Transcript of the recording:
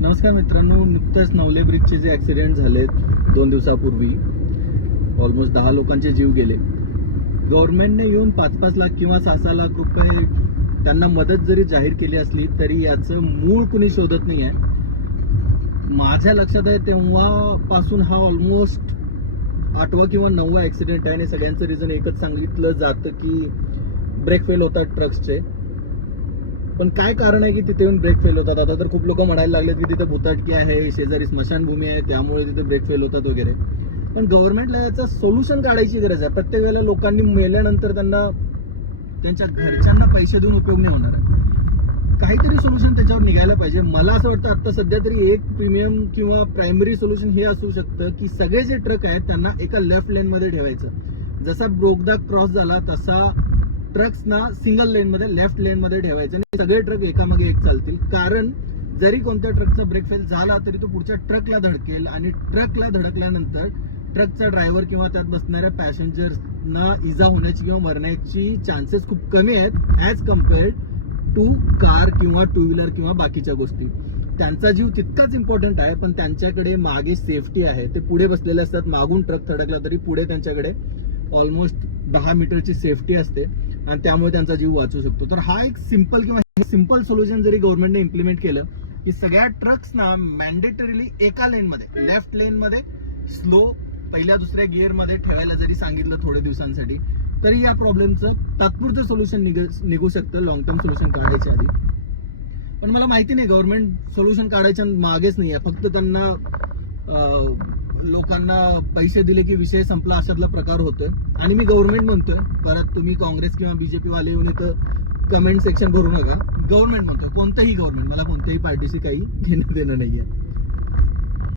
नमस्कार मित्रांनो, नुकतंच नवले ब्रिजचे जे ॲक्सिडेंट झालेत 2 दिवसापूर्वी ऑलमोस्ट 10 लोकांचे जीव गेले. गव्हर्नमेंटने येऊन 5-5 लाख किंवा 6-6 लाख रुपये त्यांना मदत जरी जाहीर केली असली तरी याचं मूळ कुणी शोधत नाही आहे. माझ्या लक्षात आहे तेव्हापासून हा ऑलमोस्ट 8वा किंवा 9वा ॲक्सिडेंट आहे आणि सगळ्यांचं रिझन एकच सांगितलं जातं की ब्रेक फेल होतात ट्रक्सचे. पण काय कारण आहे की तिथे येऊन ब्रेक फेल होतात? आता तर खूप लोक म्हणायला लागलेत की तिथे भुताटकी आहे, शेजारी स्मशानभूमी आहे, त्यामुळे तिथे ब्रेक फेल होतात वगैरे. पण गव्हर्नमेंटला याचं सोल्युशन काढायची गरज आहे. प्रत्येक वेळेला लोकांनी मेल्यानंतर त्यांना त्यांच्या घरच्यांना पैसे देऊन उपयोग नाही होणार आहे. काहीतरी सोल्युशन त्याच्यावर निघायला पाहिजे. मला असं वाटतं आता सध्या तरी एक प्रीमियम किंवा प्रायमरी सोल्युशन हे असू शकतं की सगळे जे ट्रक आहेत त्यांना एका लेफ्ट लेन मध्ये ठेवायचं. जसा बोगदा क्रॉस झाला तसा ट्रक्सना सिंगल लेन मध्ये लेफ्ट लेन मध्ये ठेवायचं आणि सगळे ट्रक एकामागे एक चालतील. कारण जरी कोणत्या ट्रकचा ब्रेक फेल झाला तरी तो पुढच्या ट्रकला धडकेल आणि ट्रकला धडकल्यानंतर ट्रकचा ड्रायव्हर किंवा त्यात बसणाऱ्या पॅसेंजर्सना इजा होण्याची किंवा मरण्याची चान्सेस खूप कमी आहेत ॲज कम्पेअर्ड टू कार किंवा टू व्हीलर किंवा बाकीच्या गोष्टी. त्यांचा जीव तितकाच इम्पॉर्टंट आहे, पण त्यांच्याकडे मागे सेफ्टी आहे. ते पुढे बसलेले असतात, मागून ट्रक धडकला तरी पुढे त्यांच्याकडे ऑलमोस्ट 10 मीटरची सेफ्टी असते आणि त्यामुळे त्यांचा जीव वाचू शकतो. तर हा एक सिंपल सोल्युशन जरी गव्हर्नमेंटने इम्प्लिमेंट केलं की सगळ्या ट्रक्सना मॅन्डेटरीली एका लेनमध्ये लेफ्ट लेनमध्ये स्लो पहिल्या दुसऱ्या गिअरमध्ये ठेवायला जरी सांगितलं थोड्या दिवसांसाठी, तरी या प्रॉब्लेमचं तात्पुरतं सोल्युशन निघू शकतं लॉंग टर्म सोल्युशन काढायच्या आधी. पण मला माहिती नाही गव्हर्नमेंट सोल्युशन काढायच्या मागेच नाही आहे. फक्त त्यांना लोकांना पैसे दिले की विषय संपला अशातला प्रकार होतोय. आणि मी गव्हर्नमेंट म्हणतोय, परत तुम्ही काँग्रेस किंवा बीजेपी वाले येऊन इथं कमेंट सेक्शन भरू नका. गव्हर्नमेंट म्हणतोय, कोणतंही गव्हर्नमेंट, मला कोणत्याही पार्टीशी काही घेणं देणं नाहीये.